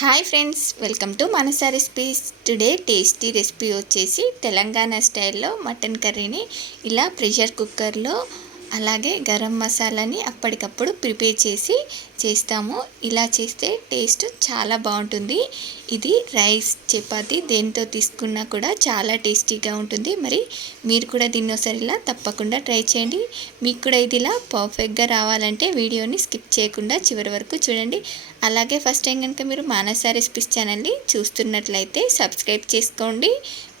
Hi friends, welcome to మనస recipes. Today tasty recipe వచ్చేసి తెలంగాణ స్టైల్లో మటన్ కర్రీని ఇలా ప్రెషర్ కుక్కర్లో అలాగే గరం మసాలాని అప్పటికప్పుడు ప్రిపేర్ చేసి చేస్తాము. ఇలా చేస్తే టేస్ట్ చాలా బాగుంటుంది. ఇది రైస్, చపాతీ దేంతో తీసుకున్నా కూడా చాలా టేస్టీగా ఉంటుంది. మరి మీరు కూడా దీన్ని ఒకసారి ఇలా తప్పకుండా ట్రై చేయండి. మీకు కూడా ఇది ఇలా పర్ఫెక్ట్గా రావాలంటే వీడియోని స్కిప్ చేయకుండా చివరి వరకు చూడండి. అలాగే ఫస్ట్ టైం కనుక మీరు మానస రెసిపీస్ ఛానల్ని చూస్తున్నట్లయితే సబ్స్క్రైబ్ చేసుకోండి.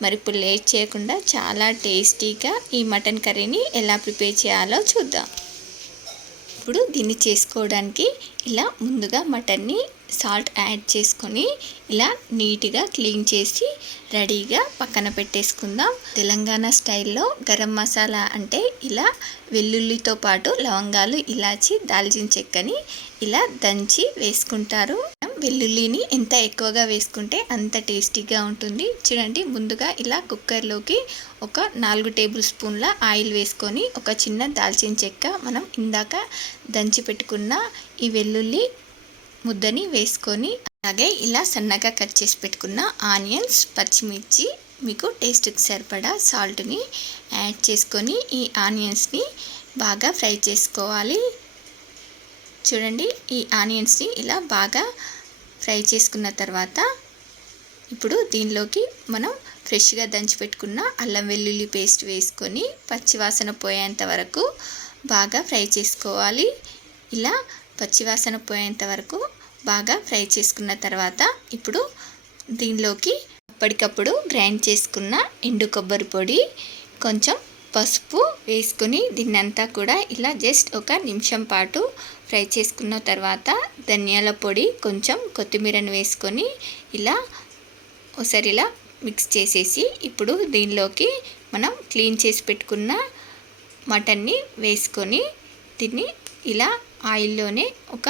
మరి ఇప్పుడు లేట్ చేయకుండా చాలా టేస్టీగా ఈ మటన్ కర్రీని ఎలా ప్రిపేర్ చేయాలో చూద్దాం. ఇప్పుడు దీన్ని చేసుకోవడానికి ఇలా ముందుగా మటన్ని సాల్ట్ యాడ్ చేసుకొని ఇలా నీట్గా క్లీన్ చేసి రెడీగా పక్కన పెట్టేసుకుందాం. తెలంగాణ స్టైల్లో గరం మసాలా అంటే ఇలా వెల్లుల్లితో పాటు లవంగాలు, ఇలాచి, దాల్చిన చెక్కని ఇలా దంచి వేసుకుంటారు. వెల్లుల్లిని ఎంత ఎక్కువగా వేసుకుంటే అంత టేస్టీగా ఉంటుంది. చూడండి, ముందుగా ఇలా కుక్కర్లోకి ఒక 4 టేబుల్ స్పూన్ల ఆయిల్ వేసుకొని ఒక చిన్న దాల్చిన చెక్క, మనం ఇందాక దంచి పెట్టుకున్న ఈ వెల్లుల్లి ముద్దని వేసుకొని, అలాగే ఇలా సన్నగా కట్ చేసి పెట్టుకున్న ఆనియన్స్, పచ్చిమిర్చి, మీకు టేస్ట్కి సరిపడా సాల్ట్ని యాడ్ చేసుకొని ఈ ఆనియన్స్ని బాగా ఫ్రై చేసుకోవాలి. చూడండి, ఈ ఆనియన్స్ని ఇలా బాగా ఫ్రై చేసుకున్న తర్వాత ఇప్పుడు దీనిలోకి మనం ఫ్రెష్గా దంచి పెట్టుకున్న అల్లం వెల్లుల్లి పేస్ట్ వేసుకొని పచ్చివాసన పోయేంత వరకు బాగా ఫ్రై చేసుకోవాలి. ఇలా పచ్చివాసన పోయేంత వరకు బాగా ఫ్రై చేసుకున్న తర్వాత ఇప్పుడు దీనిలోకి అప్పటికప్పుడు గ్రైండ్ చేసుకున్న ఎండు కొబ్బరి పొడి, కొంచెం పసుపు వేసుకొని దీన్నంతా కూడా ఇలా జస్ట్ ఒక నిమిషం పాటు ఫ్రై చేసుకున్న తర్వాత ధనియాల పొడి, కొంచెం కొత్తిమీరను వేసుకొని ఇలా ఒకసారి ఇలా మిక్స్ చేసేసి ఇప్పుడు దీనిలోకి మనం క్లీన్ చేసి పెట్టుకున్న మటన్ని వేసుకొని దీన్ని ఇలా ఆయిల్లోనే ఒక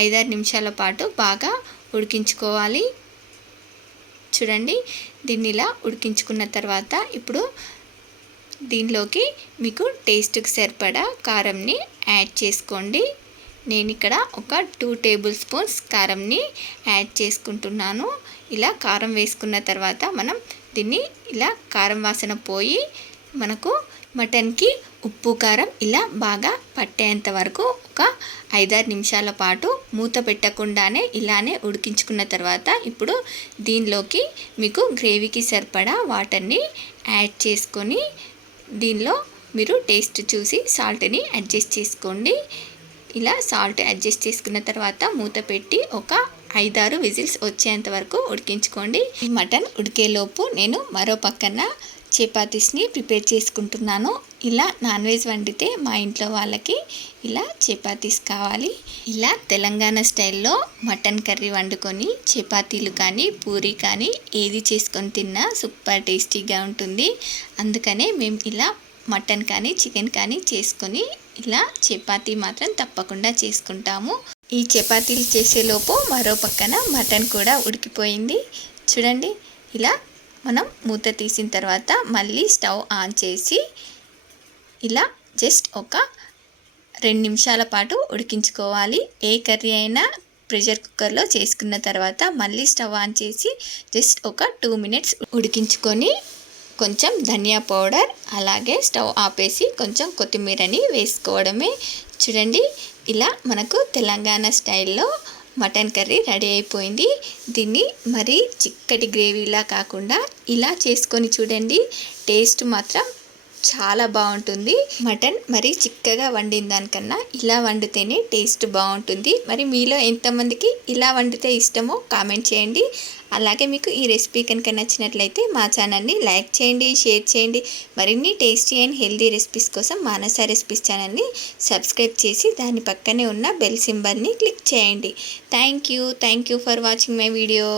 5-6 నిమిషాల పాటు బాగా ఉడికించుకోవాలి. చూడండి, దీన్ని ఇలా ఉడికించుకున్న తర్వాత ఇప్పుడు దీనిలోకి మీకు టేస్ట్కి సరిపడా కారంని యాడ్ చేసుకోండి. నేను ఇక్కడ ఒక 2 టేబుల్ స్పూన్స్ కారంని యాడ్ చేసుకుంటున్నాను. ఇలా కారం వేసుకున్న తర్వాత మనం దీన్ని ఇలా కారం వాసన పోయి మనకు మటన్కి ఉప్పు, కారం ఇలా బాగా పట్టేంత వరకు ఒక 5-6 నిమిషాల పాటు మూత పెట్టకుండానే ఇలానే ఉడికించుకున్న తర్వాత ఇప్పుడు దీనిలోకి మీకు గ్రేవీకి సరిపడా వాటర్ని యాడ్ చేసుకొని దీనిలో మీరు టేస్ట్ చూసి సాల్ట్ని అడ్జస్ట్ చేసుకోండి. ఇలా సాల్ట్ అడ్జస్ట్ చేసుకున్న తర్వాత మూత పెట్టి ఒక 5-6 విజిల్స్ వచ్చేంత వరకు ఉడికించుకోండి. ఈ మటన్ ఉడికేలోపు నేను మరో పక్కన చపాతీస్ని ప్రిపేర్ చేసుకుంటున్నాను. ఇలా నాన్ వెజ్ వండితే మా ఇంట్లో వాళ్ళకి ఇలా చపాతీస్ కావాలి. ఇలా తెలంగాణ స్టైల్లో మటన్ కర్రీ వండుకొని చపాతీలు కానీ పూరీ కానీ ఏది చేసుకొని తిన్నా సూపర్ టేస్టీగా ఉంటుంది. అందుకనే మేము ఇలా మటన్ కానీ చికెన్ కానీ చేసుకొని ఇలా చపాతీ మాత్రం తప్పకుండా చేసుకుంటాము. ఈ చపాతీలు చేసేలోపు మరో పక్కన మటన్ కూడా ఉడికిపోయింది. చూడండి, ఇలా మనం మూత తీసిన తర్వాత మళ్ళీ స్టవ్ ఆన్ చేసి ఇలా జస్ట్ ఒక 2 నిమిషాల పాటు ఉడికించుకోవాలి. ఏ కర్రీ అయినా ప్రెషర్ కుక్కర్లో చేసుకున్న తర్వాత మళ్ళీ స్టవ్ ఆన్ చేసి జస్ట్ ఒక 2 మినిట్స్ ఉడికించుకొని కొంచెం ధనియా పౌడర్, అలాగే స్టవ్ ఆపేసి కొంచెం కొత్తిమీరని వేసుకోవడమే. చూడండి, ఇలా మనకు తెలంగాణ స్టైల్లో మటన్ కర్రీ రెడీ అయిపోయింది. దీన్ని మరీ చిక్కటి గ్రేవీలా కాకుండా ఇలా చేసుకొని చూడండి, టేస్ట్ మాత్రం చాలా బాగుంటుంది. మటన్ మరీ చిక్కగా వండిన దానికన్నా ఇలా వండితేనే టేస్ట్ బాగుంటుంది. మరి మీలో ఎంతమందికి ఇలా వండితే ఇష్టమో కామెంట్ చేయండి. అలాగే మీకు ఈ రెసిపీ కనుక నచ్చినట్లయితే మా ఛానల్ని లైక్ చేయండి, షేర్ చేయండి. మరిన్ని టేస్టీ అండ్ హెల్దీ రెసిపీస్ కోసం మానస రెసిపీస్ ఛానల్ని సబ్స్క్రైబ్ చేసి దాని పక్కనే ఉన్న బెల్ సింబల్ని క్లిక్ చేయండి. Thank you for watching my video.